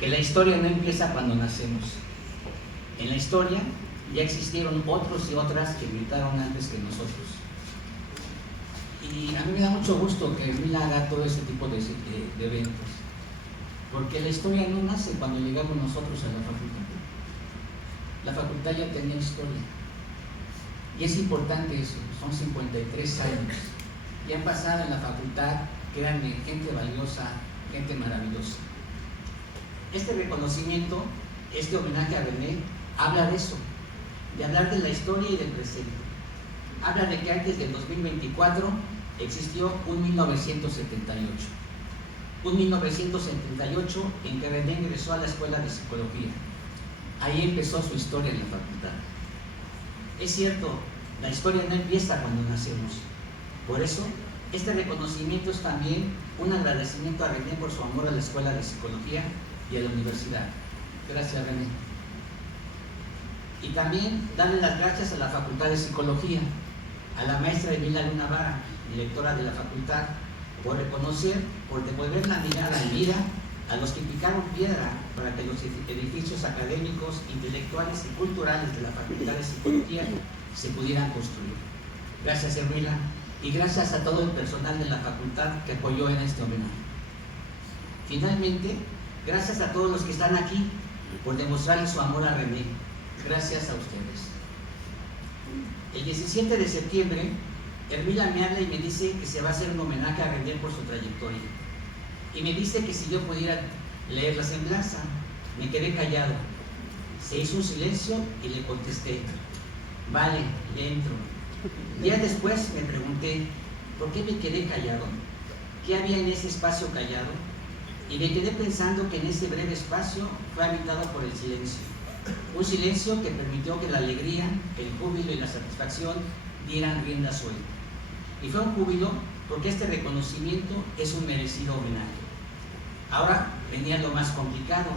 que la historia no empieza cuando nacemos. En la historia ya existieron otros y otras que militaron antes que nosotros. Y a mí me da mucho gusto que Mila haga todo ese tipo de eventos, porque la historia no nace cuando llegamos nosotros a la facultad. La facultad ya tenía historia. Y es importante eso, son 53 años. Y han pasado en la facultad, créanme, gente valiosa, gente maravillosa. Este reconocimiento, este homenaje a René, habla de eso, de hablar de la historia y del presente. Habla de que antes del 2024 existió un 1978. Un 1978 en que René ingresó a la Escuela de Psicología. Ahí empezó su historia en la facultad. Es cierto, la historia no empieza cuando nacemos. Por eso, este reconocimiento es también un agradecimiento a René por su amor a la Escuela de Psicología y a la universidad. Gracias, René. Y también darle las gracias a la Facultad de Psicología, a la maestra Emilia Luna Vara, directora de la facultad, por reconocer, por devolver la mirada en vida a los que picaron piedra para que los edificios académicos, intelectuales y culturales de la Facultad de Psicología se pudieran construir. Gracias, Emilia, y gracias a todo el personal de la facultad que apoyó en este homenaje. Finalmente, gracias a todos los que están aquí por demostrarle su amor a René. Gracias a ustedes. El 17 de septiembre, Hermila me habla y me dice que se va a hacer un homenaje a René por su trayectoria. Y me dice que si yo pudiera leer la semblanza. Me quedé callado. Se hizo un silencio y le contesté: vale, le entro. Días después me pregunté, ¿por qué me quedé callado? ¿Qué había en ese espacio callado? Y me quedé pensando que en ese breve espacio fue habitado por el silencio. Un silencio que permitió que la alegría, el júbilo y la satisfacción dieran rienda suelta. Y fue un júbilo porque este reconocimiento es un merecido homenaje. Ahora venía lo más complicado.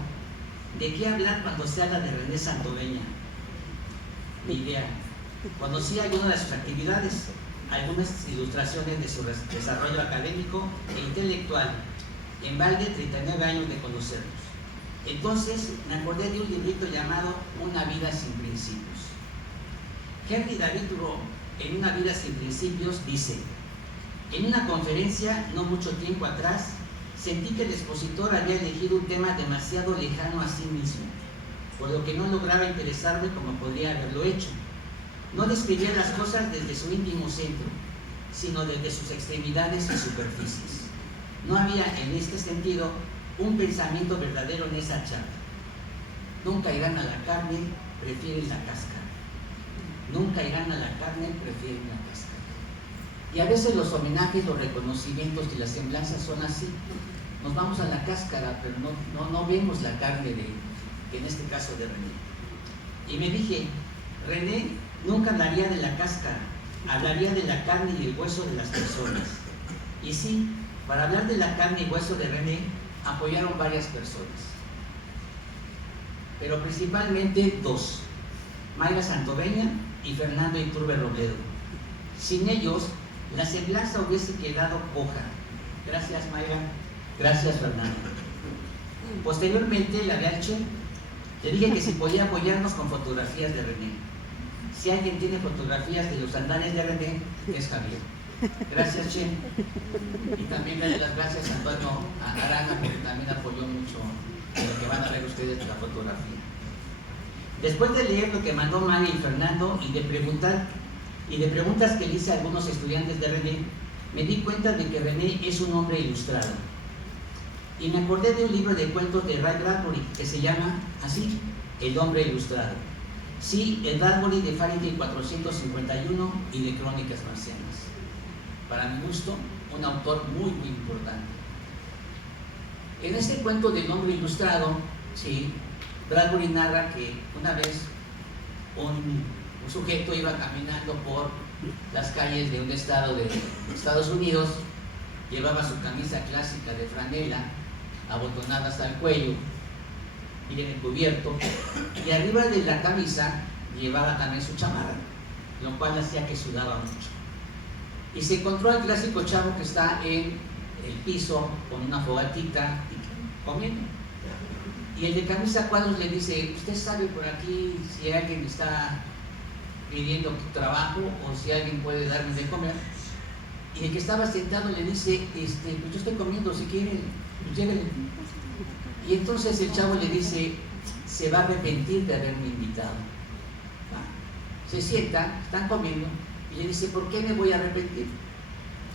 ¿De qué hablar cuando se habla de René Santoveña? Mi idea. Conocí algunas de sus actividades, algunas ilustraciones de su desarrollo académico e intelectual, en balde 39 años de conocerlos. Entonces me acordé de un librito llamado Una vida sin principios. Henry David Thoreau, en Una vida sin principios, dice: en una conferencia no mucho tiempo atrás, sentí que el expositor había elegido un tema demasiado lejano a sí mismo, por lo que no lograba interesarme como podría haberlo hecho. No describía las cosas desde su íntimo centro, sino desde sus extremidades y superficies. No había en este sentido un pensamiento verdadero en esa charla. Nunca irán a la carne, prefieren la cáscara. Nunca irán a la carne, prefieren la cáscara. Y a veces los homenajes, los reconocimientos y las semblanzas son así. Nos vamos a la cáscara, pero no vemos la carne en este caso de René. Y me dije, René nunca hablaría de la cáscara, hablaría de la carne y el hueso de las personas. Y sí, para hablar de la carne y hueso de René, apoyaron varias personas, pero principalmente dos: Mayra Santoveña y Fernando Iturbe Robledo. Sin ellos, la semblanza hubiese quedado coja. Gracias, Mayra. Gracias, Fernando. Posteriormente, la Vialche, le dije que si podía apoyarnos con fotografías de René. Si alguien tiene fotografías de los andares de René, es Javier. Gracias, Che. Y también le doy las gracias a Antonio Arana, porque también apoyó mucho lo que van a ver ustedes de la fotografía. Después de leer lo que mandó Mani y Fernando y de preguntas que le hice a algunos estudiantes de René, me di cuenta de que René es un hombre ilustrado. Y me acordé de un libro de cuentos de Ray Bradbury que se llama así, El hombre ilustrado. Sí, el Bradbury de Fahrenheit 451 y de Crónicas Marcianas. Para mi gusto, un autor muy, muy importante. En este cuento del hombre ilustrado, sí, Bradbury narra que una vez un sujeto iba caminando por las calles de un estado de Estados Unidos, llevaba su camisa clásica de franela, abotonada hasta el cuello, bien cubierto, y arriba de la camisa llevaba también su chamarra, lo cual hacía que sudaba mucho. Y se encontró al clásico chavo que está en el piso con una fogatita y comiendo. Y el de camisa a cuadros le dice, ¿usted sabe por aquí si alguien está pidiendo trabajo o si alguien puede darme de comer? Y el que estaba sentado le dice, pues yo estoy comiendo, si quieren, pues llévenle. Y entonces el chavo le dice, se va a arrepentir de haberme invitado. Se sienta, están comiendo, y le dice, ¿por qué me voy a arrepentir?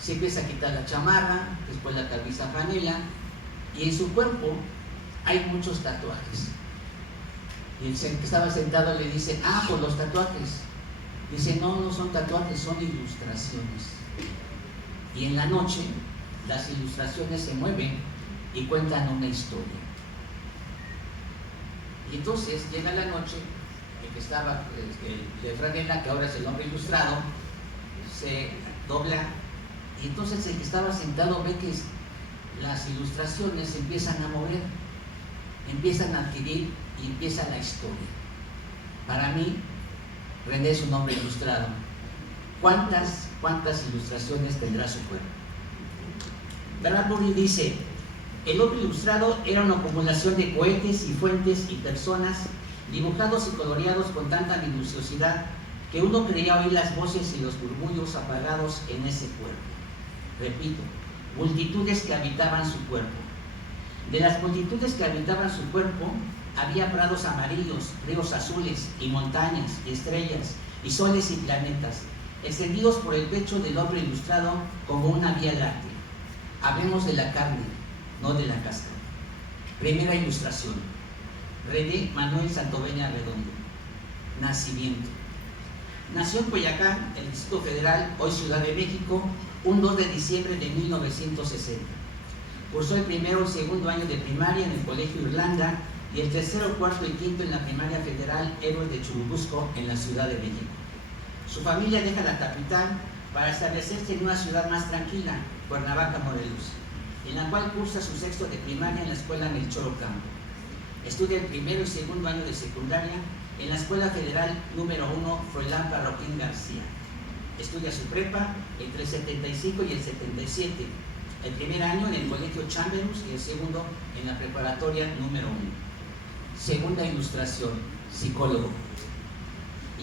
Se empieza a quitar la chamarra, después la camisa franela, y en su cuerpo hay muchos tatuajes. Y el que estaba sentado le dice, por los tatuajes. Dice, no, no son tatuajes, son ilustraciones. Y en la noche, las ilustraciones se mueven y cuentan una historia. Y entonces llega la noche, el que estaba de franela, que ahora es el hombre ilustrado, se dobla, y entonces el que estaba sentado ve que las ilustraciones se empiezan a mover, empiezan a adquirir y empieza la historia. Para mí, René es un hombre ilustrado. ¿Cuántas ilustraciones tendrá su cuerpo? Bradbury dice, el hombre ilustrado era una acumulación de cohetes y fuentes y personas dibujados y coloreados con tanta minuciosidad que uno creía oír las voces y los murmullos apagados en ese cuerpo. Repito, multitudes que habitaban su cuerpo. De las multitudes que habitaban su cuerpo, había prados amarillos, ríos azules, y montañas, y estrellas, y soles y planetas, extendidos por el pecho del hombre ilustrado como una vía láctea. Hablemos de la carne, no de la cáscara. Primera ilustración. René Manuel Santoveña Redondo. Nacimiento. Nació en Coyoacán, el Distrito Federal, hoy Ciudad de México, un 2 de diciembre de 1960. Cursó el primero y segundo año de primaria en el Colegio Irlanda y el tercero, cuarto y quinto en la Primaria Federal Héroes de Churubusco, en la Ciudad de México. Su familia deja la capital para establecerse en una ciudad más tranquila, Cuernavaca, Morelos, en la cual cursa su sexto de primaria en la Escuela Melchor Ocampo. Estudia el primero y segundo año de secundaria en la Escuela Federal número 1 Froilán Parroquín García. Estudia su prepa entre el 75 y el 77, el primer año en el Colegio Chamberus y el segundo en la preparatoria número 1. Segunda ilustración, psicólogo.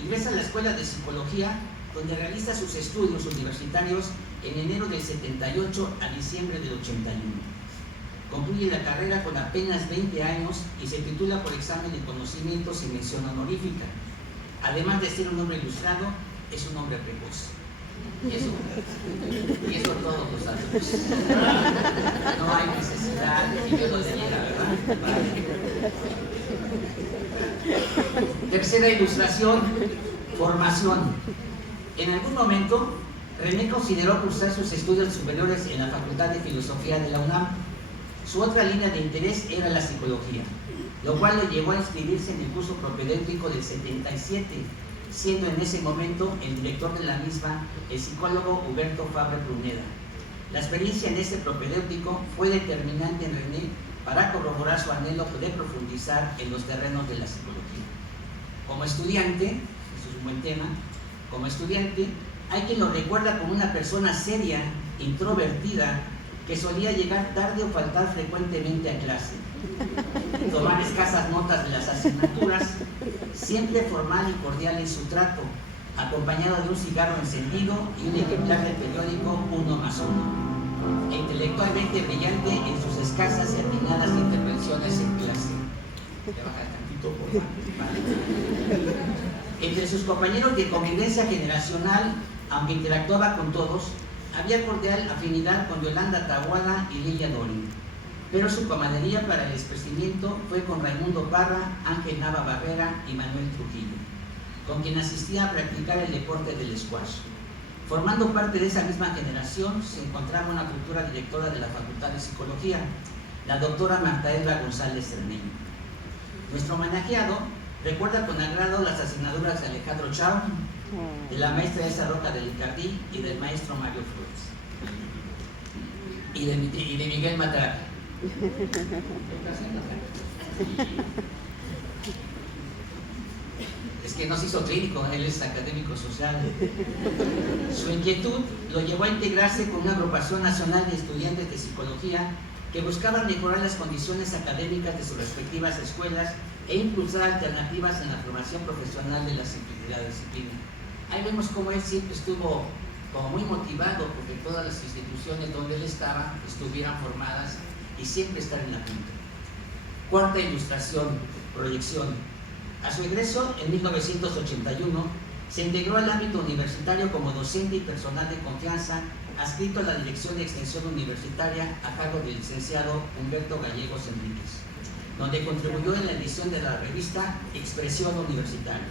Ingresa a la Escuela de Psicología, donde realiza sus estudios universitarios en enero del 78 a diciembre del 81. Concluye la carrera con apenas 20 años y se titula por examen de conocimientos y mención honorífica. Además de ser un hombre ilustrado, es un hombre precoz. Y eso todos lo sabemos. No hay necesidad de que yo lo diga, ¿verdad? Tercera ilustración, formación. En algún momento, René consideró cursar sus estudios superiores en la Facultad de Filosofía de la UNAM. Su otra línea de interés era la psicología, lo cual lo llevó a inscribirse en el curso propedéutico del 77, siendo en ese momento el director de la misma el psicólogo Huberto Fabre Pruneda. La experiencia en este propedéutico fue determinante en René para corroborar su anhelo de profundizar en los terrenos de la psicología. Como estudiante, eso es un buen tema, como estudiante, hay quien lo recuerda como una persona seria, introvertida, que solía llegar tarde o faltar frecuentemente a clase, tomar escasas notas de las asignaturas, siempre formal y cordial en su trato, acompañado de un cigarro encendido y un ejemplar del periódico 1+1, e intelectualmente brillante en sus escasas y atinadas intervenciones en clase. ¿Te baja tantito, por favor? Entre sus compañeros de convivencia generacional, aunque interactuaba con todos, había cordial afinidad con Yolanda Taboada y Lilia Dorin, pero su camaradería para el esparcimiento fue con Raimundo Parra, Ángel Nava Barrera y Manuel Trujillo, con quien asistía a practicar el deporte del squash. Formando parte de esa misma generación se encontraba una futura directora de la Facultad de Psicología, la doctora Marta Edra González Cermeño. Nuestro homenajeado recuerda con agrado las asignaturas de Alejandro Chao, de la maestra Elsa Roca de Licardí y del maestro Mario Flores, y de Miguel Matraca. Es que no se hizo clínico, él es académico social. Su inquietud lo llevó a integrarse con una agrupación nacional de estudiantes de psicología que buscaban mejorar las condiciones académicas de sus respectivas escuelas e impulsar alternativas en la formación profesional de la disciplina. Ahí vemos cómo él siempre estuvo como muy motivado porque todas las instituciones donde él estaba estuvieran formadas y siempre estar en la punta. Cuarta ilustración, proyección. A su egreso en 1981 se integró al ámbito universitario como docente y personal de confianza adscrito a la Dirección de Extensión Universitaria a cargo del licenciado Humberto Gallegos Enríquez, donde contribuyó en la edición de la revista Expresión Universitaria.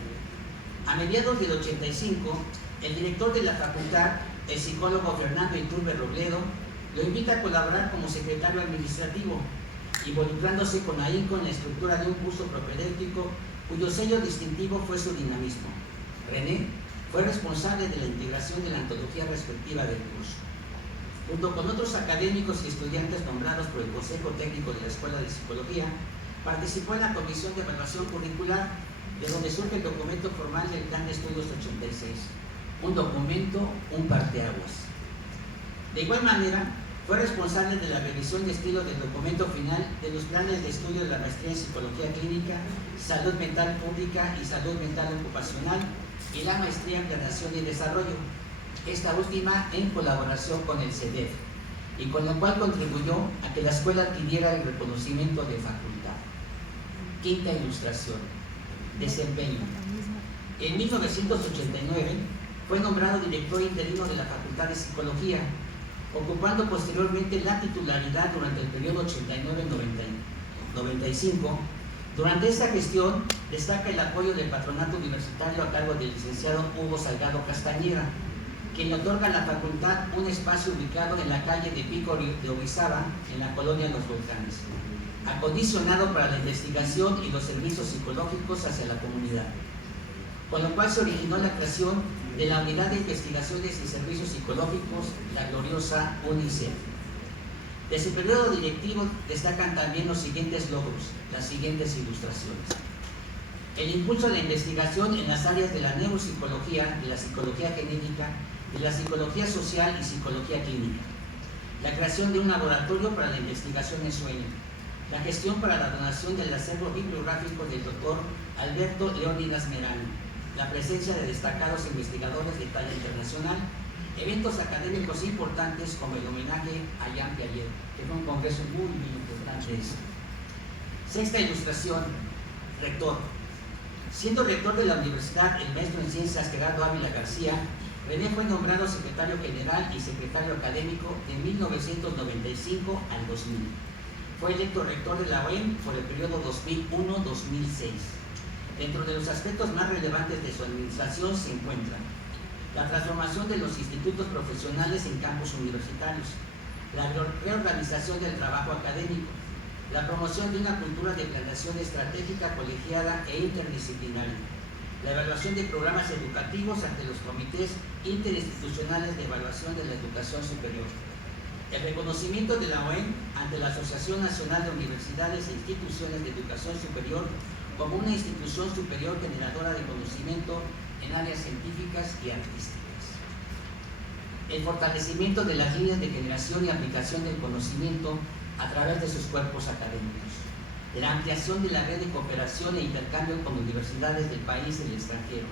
A mediados del 85, el director de la facultad, el psicólogo Fernando Iturbe Robledo, lo invita a colaborar como secretario administrativo, involucrándose con ahínco en la estructura de un curso propedéutico cuyo sello distintivo fue su dinamismo. René fue responsable de la integración de la antología respectiva del curso. Junto con otros académicos y estudiantes nombrados por el Consejo Técnico de la Escuela de Psicología, participó en la Comisión de Evaluación Curricular, de donde surge el documento formal del Plan de Estudios 86. Un documento, un parteaguas. De igual manera, fue responsable de la revisión de estilo del documento final de los planes de estudio de la maestría en Psicología Clínica, Salud Mental Pública y Salud Mental Ocupacional y la maestría en Planeación y Desarrollo, esta última en colaboración con el CEDEF, y con lo cual contribuyó a que la escuela adquiriera el reconocimiento de facultad. Quinta ilustración, desempeño. En 1989 fue nombrado director interino de la Facultad de Psicología, ocupando posteriormente la titularidad durante el periodo 89-95. Durante esta gestión destaca el apoyo del patronato universitario a cargo del licenciado Hugo Salgado Castañeda, quien le otorga a la facultad un espacio ubicado en la calle de Pico de Orizaba, en la colonia Los Volcanes, acondicionado para la investigación y los servicios psicológicos hacia la comunidad, con lo cual se originó la creación de la Unidad de Investigaciones y Servicios Psicológicos, la gloriosa UNICEF. De su periodo directivo destacan también los siguientes logros, las siguientes ilustraciones. El impulso a la investigación en las áreas de la neuropsicología, de la psicología genética, de la psicología social y psicología clínica. La creación de un laboratorio para la investigación en sueño. La gestión para la donación del acervo bibliográfico del doctor Alberto Leónidas Merano. La presencia de destacados investigadores de talla internacional. Eventos académicos importantes como el homenaje a Jean Piaget, que fue un congreso muy importante eso. Sexta ilustración, rector. Siendo rector de la universidad el maestro en ciencias Gerardo Ávila García, René fue nombrado secretario general y secretario académico de 1995 al 2000. Fue electo rector de la UEM por el periodo 2001-2006. Dentro de los aspectos más relevantes de su administración se encuentran la transformación de los institutos profesionales en campus universitarios, la reorganización del trabajo académico, la promoción de una cultura de planeación estratégica, colegiada e interdisciplinaria, la evaluación de programas educativos ante los comités interinstitucionales de evaluación de la educación superior, el reconocimiento de la OEM ante la Asociación Nacional de Universidades e Instituciones de Educación Superior como una institución superior generadora de conocimiento en áreas científicas y artísticas. El fortalecimiento de las líneas de generación y aplicación del conocimiento a través de sus cuerpos académicos. La ampliación de la red de cooperación e intercambio con universidades del país y del extranjero.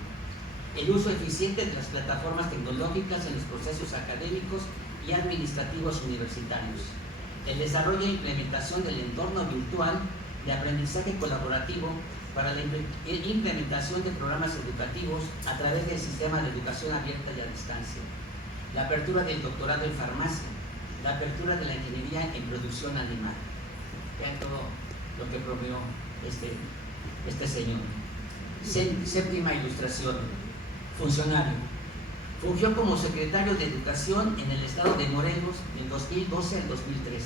El uso eficiente de las plataformas tecnológicas en los procesos académicos y administrativos universitarios. El desarrollo e implementación del entorno virtual de aprendizaje colaborativo para la implementación de programas educativos a través del sistema de educación abierta y a distancia. La apertura del doctorado en farmacia. La apertura de la ingeniería en producción animal. Vean todo lo que promovió este señor. Séptima ilustración. Funcionario. Fungió como secretario de Educación en el estado de Morelos del 2012 al 2013.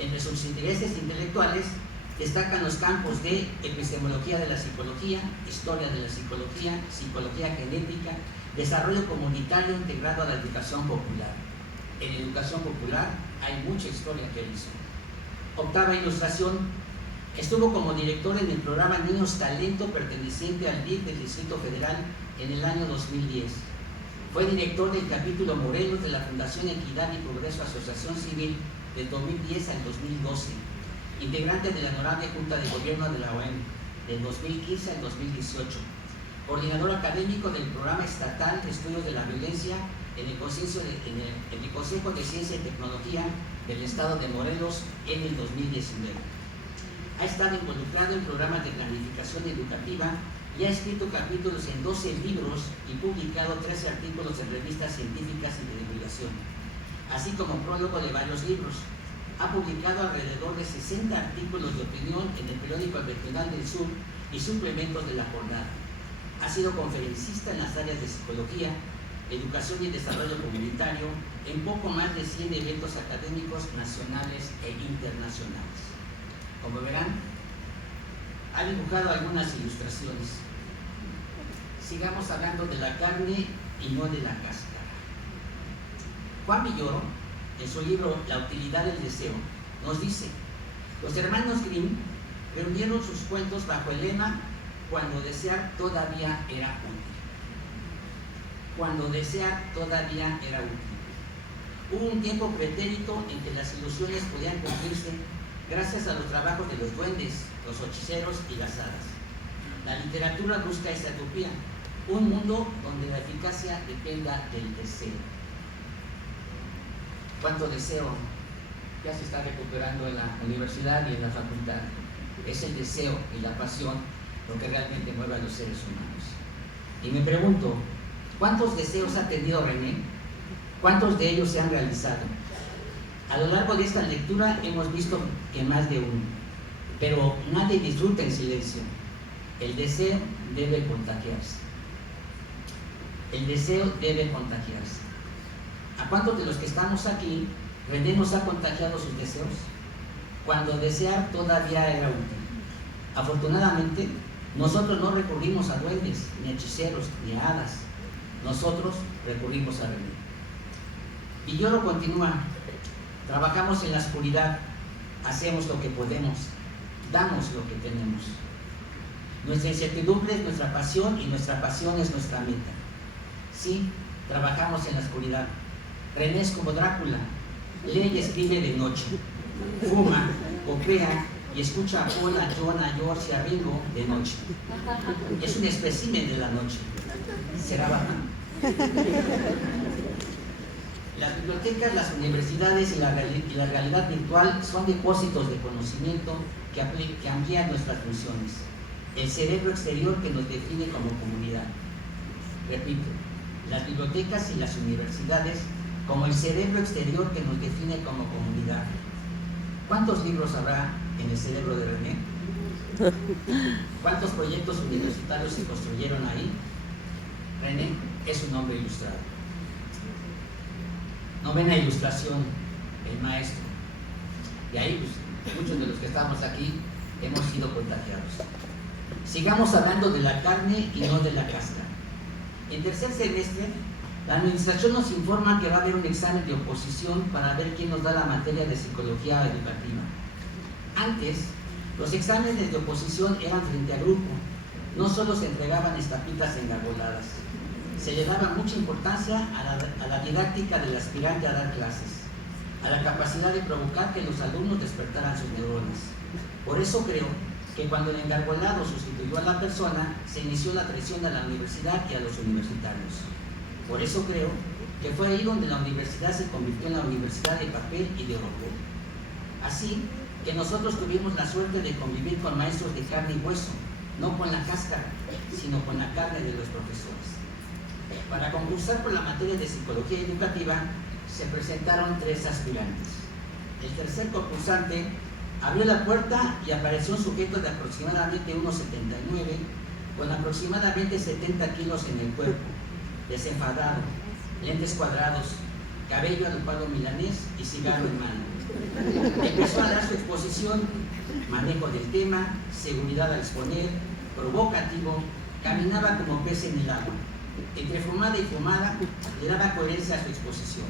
Entre sus intereses intelectuales destacan los campos de epistemología de la psicología, historia de la psicología, psicología genética, desarrollo comunitario integrado a la educación popular. En educación popular hay mucha historia que él hizo. Octava ilustración. Estuvo como director en el programa Niños Talento perteneciente al DIF del Distrito Federal en el año 2010. Fue director del capítulo Morelos de la Fundación Equidad y Progreso Asociación Civil del 2010 al 2012, integrante de la Honorable Junta de Gobierno de la OEM del 2015 al 2018, coordinador académico del Programa Estatal de Estudios de la Violencia en el Consejo de Ciencia y Tecnología del Estado de Morelos en el 2019. Ha estado involucrado en programas de planificación educativa y ha escrito capítulos en 12 libros y publicado 13 artículos en revistas científicas y de divulgación, así como prólogo de varios libros. Ha publicado alrededor de 60 artículos de opinión en el periódico El Regional del Sur y suplementos de La Jornada. Ha sido conferencista en las áreas de psicología, educación y desarrollo comunitario en poco más de 100 eventos académicos nacionales e internacionales. Como verán, ha dibujado algunas ilustraciones. Sigamos hablando de la carne y no de la cáscara. Juan Villoro, en su libro La utilidad del deseo, nos dice: los hermanos Grimm reunieron sus cuentos bajo el lema "Cuando desear todavía era útil". Cuando desear todavía era útil. Hubo un tiempo pretérito en que las ilusiones podían cumplirse gracias a los trabajos de los duendes, los hechiceros y las hadas. La literatura busca esa utopía, un mundo donde la eficacia dependa del deseo. ¿Cuánto deseo ya se está recuperando en la universidad y en la facultad? Es el deseo y la pasión lo que realmente mueve a los seres humanos. Y me pregunto, ¿cuántos deseos ha tenido René? ¿Cuántos de ellos se han realizado? A lo largo de esta lectura hemos visto que más de uno, pero nadie disfruta en silencio. El deseo debe contagiarse. El deseo debe contagiarse. ¿A cuántos de los que estamos aquí René nos ha contagiado sus deseos? Cuando desear todavía era útil. Afortunadamente, nosotros no recurrimos a duendes, ni a hechiceros, ni a hadas. Nosotros recurrimos a René. Villoro continúa: trabajamos en la oscuridad, hacemos lo que podemos, damos lo que tenemos. Nuestra incertidumbre es nuestra pasión y nuestra pasión es nuestra meta. Sí, trabajamos en la oscuridad. René es como Drácula, lee y escribe de noche, fuma, copia y escucha a Paul, a John, a George y a Ringo de noche. Es un espécimen de la noche. ¿Será Batman? Las bibliotecas, las universidades y la realidad virtual son depósitos de conocimiento que amplían nuestras funciones. El cerebro exterior que nos define como comunidad. Repito, las bibliotecas y las universidades como el cerebro exterior que nos define como comunidad. ¿Cuántos libros habrá en el cerebro de René? ¿Cuántos proyectos universitarios se construyeron ahí? René es un hombre ilustrado. Novena ilustración, el maestro. Y ahí pues, muchos de los que estamos aquí hemos sido contagiados. Sigamos hablando de la carne y no de la cáscara. En tercer semestre, la administración nos informa que va a haber un examen de oposición para ver quién nos da la materia de psicología educativa. Antes, los exámenes de oposición eran frente a grupo. No solo se entregaban estampitas engargoladas. Se le daba mucha importancia a la didáctica del aspirante a dar clases, a la capacidad de provocar que los alumnos despertaran sus neuronas. Por eso creo que cuando el engargolado sustituyó a la persona, se inició la traición a la universidad y a los universitarios. Por eso creo que fue ahí donde la universidad se convirtió en la universidad de papel y de oro. Así que nosotros tuvimos la suerte de convivir con maestros de carne y hueso, no con la cáscara, sino con la carne de los profesores. Para concursar por la materia de psicología educativa, se presentaron 3 aspirantes. El tercer concursante abrió la puerta y apareció un sujeto de aproximadamente 1,79, con aproximadamente 70 kilos en el cuerpo, desenfadado, lentes cuadrados, cabello al palo milanés y cigarro en mano. Empezó a dar su exposición: manejo del tema, seguridad al exponer, provocativo, caminaba como pez en el agua. Entre fumada y fumada le daba coherencia a su exposición.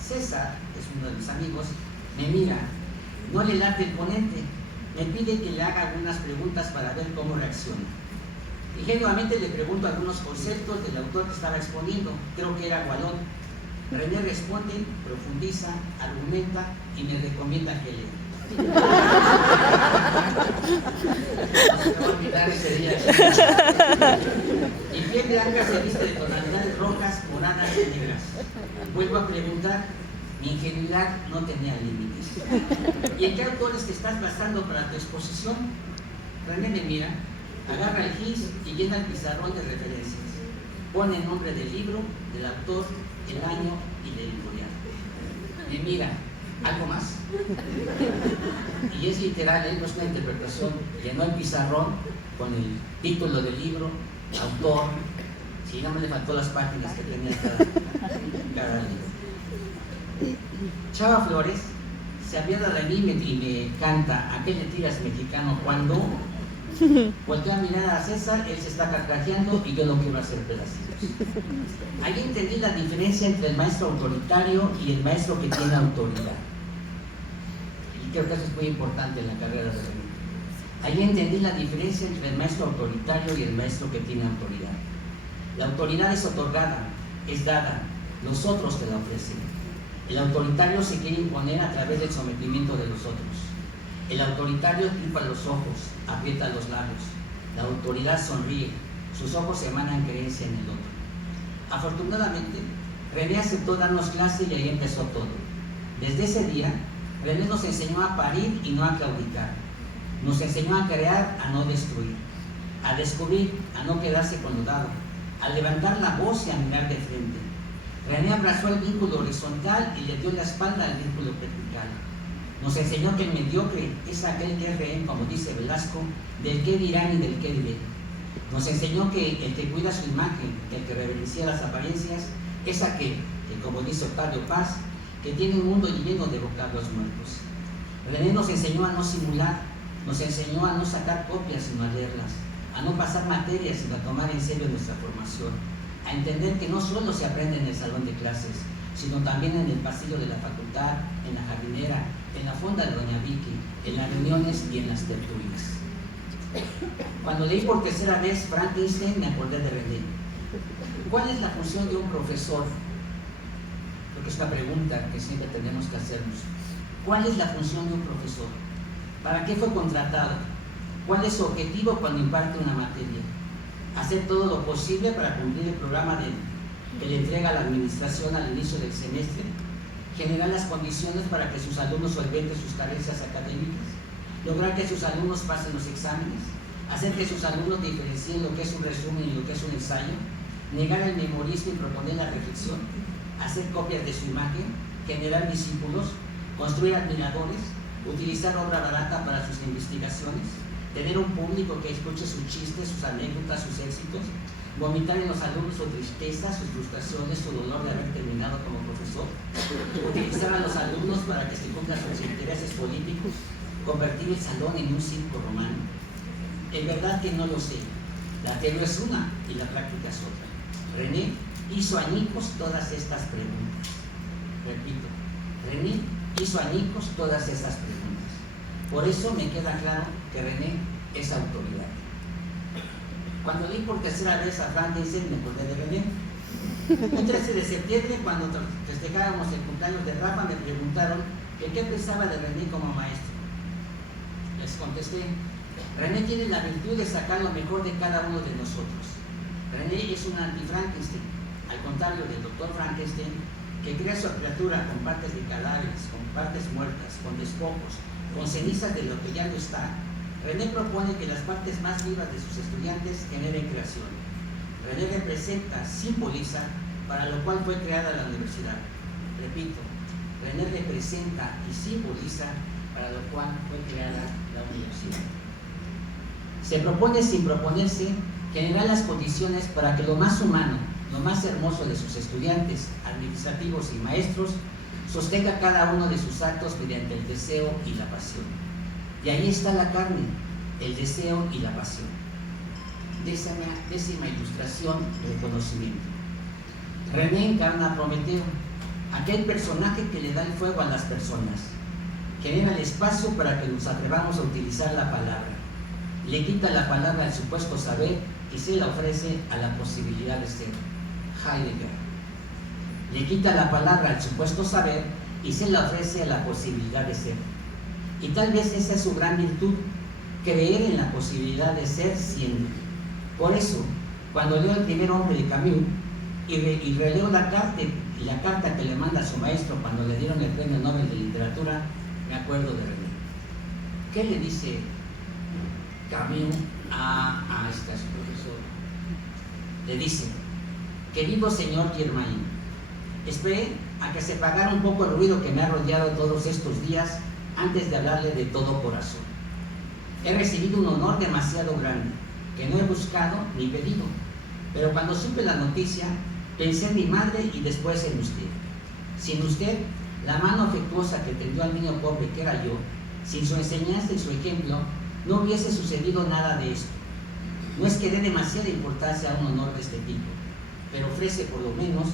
César, que es uno de mis amigos, me mira, no le late el ponente, me pide que le haga algunas preguntas para ver cómo reacciona. Ingenuamente le pregunto algunos conceptos del autor que estaba exponiendo, creo que era Gualón. René responde, profundiza, argumenta y me recomienda que lea. No se me va a olvidar ese día. Mi piel blanca se viste de tonalidades rojas, moradas y negras. Vuelvo a preguntar, mi ingenuidad no tenía límites. ¿Y en qué autores te estás basando para tu exposición? René me mira, agarra el gis y llena el pizarrón de referencias. Pone el nombre del libro, del autor, el año y la editorial. Me mira, ¿algo más? Y es literal, no es una interpretación. Llenó el pizarrón con el título del libro, autor, si no me le faltó las páginas que tenía cada libro. Chava Flores se apiada de mí y me canta, ¿a qué le tiras, mexicano? Cuando volteo a mirar a César, él se está carcajeando y yo lo quiero hacer pedacitos. Ahí entendí la diferencia entre el maestro autoritario y el maestro que tiene autoridad. Y creo que eso es muy importante en la carrera de René. Ahí entendí la diferencia entre el maestro autoritario y el maestro que tiene autoridad. La autoridad es otorgada, es dada, los otros te la ofrecen. El autoritario se quiere imponer a través del sometimiento de los otros. El autoritario tripa los ojos, aprieta los labios. La autoridad sonríe, sus ojos emanan creencia en el otro. Afortunadamente, René aceptó darnos clase y ahí empezó todo. Desde ese día, René nos enseñó a parir y no a claudicar. Nos enseñó a crear, a no destruir. A descubrir, a no quedarse con lo dado. A levantar la voz y a mirar de frente. René abrazó el vínculo horizontal y le dio la espalda al vínculo vertical. Nos enseñó que el mediocre es aquel que es rehén, como dice Velasco, del qué dirán y del qué diré. Nos enseñó que el que cuida su imagen, el que reverencia las apariencias, es aquel que, como dice Octavio Paz, que tiene un mundo lleno de vocablos muertos. René nos enseñó a no simular, nos enseñó a no sacar copias sino a leerlas, a no pasar materias sino a tomar en serio nuestra formación, a entender que no solo se aprende en el salón de clases, sino también en el pasillo de la facultad, en la jardinera, en la fonda de Doña Vicky, en las reuniones y en las tertulias. Cuando leí por tercera vez Frankenstein, me acordé de René. ¿Cuál es la función de un profesor? Creo que es una pregunta que siempre tenemos que hacernos. ¿Cuál es la función de un profesor? ¿Para qué fue contratado? ¿Cuál es su objetivo cuando imparte una materia? Hacer todo lo posible para cumplir el programa que le entrega la administración al inicio del semestre, generar las condiciones para que sus alumnos solventen sus carencias académicas, lograr que sus alumnos pasen los exámenes, hacer que sus alumnos diferencien lo que es un resumen y lo que es un ensayo, negar el memorismo y proponer la reflexión, hacer copias de su imagen, generar discípulos, construir admiradores, utilizar obra barata para sus investigaciones, tener un público que escuche sus chistes, sus anécdotas, sus éxitos, vomitar en los alumnos su tristeza, sus frustraciones, su dolor de haber terminado como profesor, utilizar a los alumnos para que se cumplan sus intereses políticos, convertir el salón en un circo romano. En verdad que no lo sé. La teoría es una y la práctica es otra. René hizo añicos todas estas preguntas. Repito, René hizo añicos todas estas preguntas. Por eso me queda claro que René es autoridad. Cuando leí por tercera vez a Frankenstein, me acordé de René. Un 13 de septiembre, cuando festejábamos el cumpleaños de Rafa, me preguntaron que qué pensaba de René como maestro. Les contesté, René tiene la virtud de sacar lo mejor de cada uno de nosotros. René es un anti-Frankenstein, al contrario del doctor Frankenstein, que crea su criatura con partes de cadáveres, con partes muertas, con despojos, con cenizas de lo que ya no está. René propone que las partes más vivas de sus estudiantes generen creación. René representa, simboliza, para lo cual fue creada la universidad. Repito, René representa y simboliza, para lo cual fue creada la universidad. Se propone sin proponerse generar las condiciones para que lo más humano, lo más hermoso de sus estudiantes, administrativos y maestros, sostenga cada uno de sus actos mediante el deseo y la pasión. Y ahí está la carne, el deseo y la pasión. Décima ilustración del conocimiento. René encarna a Prometeo, aquel personaje que le da el fuego a las personas, genera el espacio para que nos atrevamos a utilizar la palabra, le quita la palabra al supuesto saber y se la ofrece a la posibilidad de ser. Heidegger. le quita la palabra al supuesto saber y se le ofrece la posibilidad de ser. Y tal vez esa es su gran virtud, creer en la posibilidad de ser siendo. Por eso, cuando leo El primer hombre de Camus y releo la carta que le manda a su maestro cuando le dieron el premio Nobel de Literatura, me acuerdo de René. ¿Qué le dice Camus a su profesor? Le dice: querido señor Germain, esperé a que se pagara un poco el ruido que me ha rodeado todos estos días antes de hablarle de todo corazón. He recibido un honor demasiado grande, que no he buscado ni pedido, pero cuando supe la noticia, pensé en mi madre y después en usted. Sin usted, la mano afectuosa que tendió al niño pobre que era yo, sin su enseñanza y su ejemplo, no hubiese sucedido nada de esto. No es que dé demasiada importancia a un honor de este tipo, pero ofrece por lo menos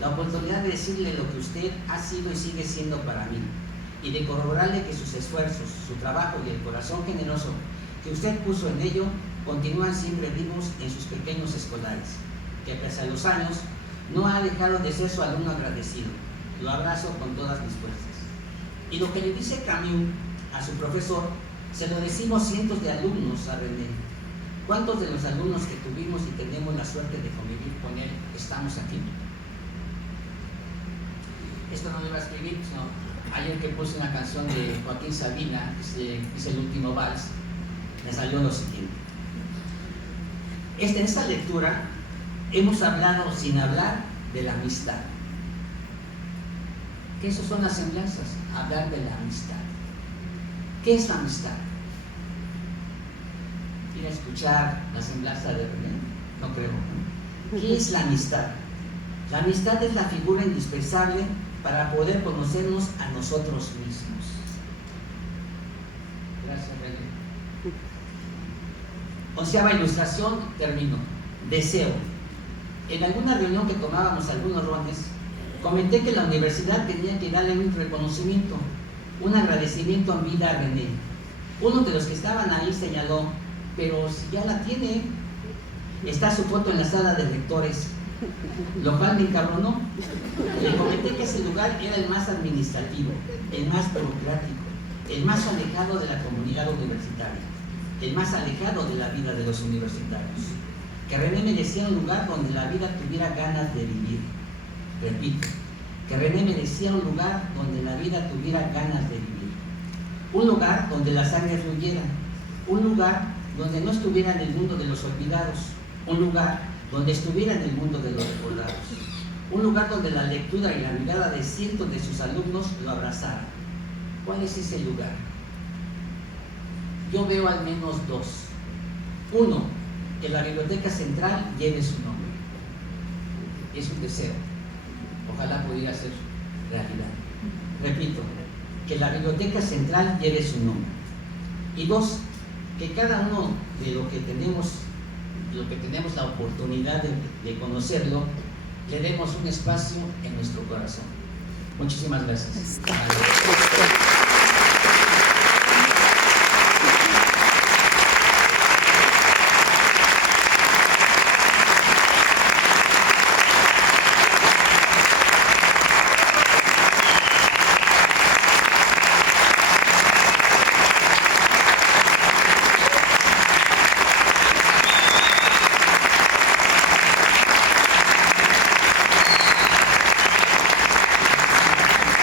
la oportunidad de decirle lo que usted ha sido y sigue siendo para mí, y de corroborarle que sus esfuerzos, su trabajo y el corazón generoso que usted puso en ello continúan siempre vivos en sus pequeños escolares, que pese a los años no ha dejado de ser su alumno agradecido. Lo abrazo con todas mis fuerzas. Y lo que le dice Camus a su profesor, se lo decimos cientos de alumnos a René. ¿Cuántos de los alumnos que tuvimos y tenemos la suerte de convivir con él estamos aquí? Esto no lo iba a escribir, sino ayer que puse una canción de Joaquín Sabina, que es El último vals, me salió lo siguiente. En esta lectura hemos hablado sin hablar de la amistad. ¿Qué eso son las semblanzas? Hablar de la amistad. ¿Qué es la amistad? Ir a escuchar la semblanza de René, no creo. ¿Qué es la amistad? La amistad es la figura indispensable para poder conocernos a nosotros mismos. Gracias, René. 11ª ilustración, termino. Deseo. En alguna reunión que tomábamos algunos rones, comenté que la universidad tenía que darle un reconocimiento, un agradecimiento en vida a René. Uno de los que estaban ahí señaló: pero si ya la tiene, está su foto en la sala de rectores, lo cual me encabronó. Le comenté que ese lugar era el más administrativo, el más burocrático, el más alejado de la comunidad universitaria, el más alejado de la vida de los universitarios, que René merecía un lugar donde la vida tuviera ganas de vivir. Repito, que René merecía un lugar donde la vida tuviera ganas de vivir, un lugar donde la sangre fluyera, un lugar donde no estuviera en el mundo de los olvidados, un lugar donde estuviera en el mundo de los recordados, un lugar donde la lectura y la mirada de cientos de sus alumnos lo abrazaran. ¿Cuál es ese lugar? Yo veo al menos dos. Uno, que la Biblioteca Central lleve su nombre. Es un deseo. Ojalá pudiera ser realidad. Repito, que la Biblioteca Central lleve su nombre. Y dos, que cada uno de lo que tenemos la oportunidad de conocerlo, le demos un espacio en nuestro corazón. Muchísimas gracias.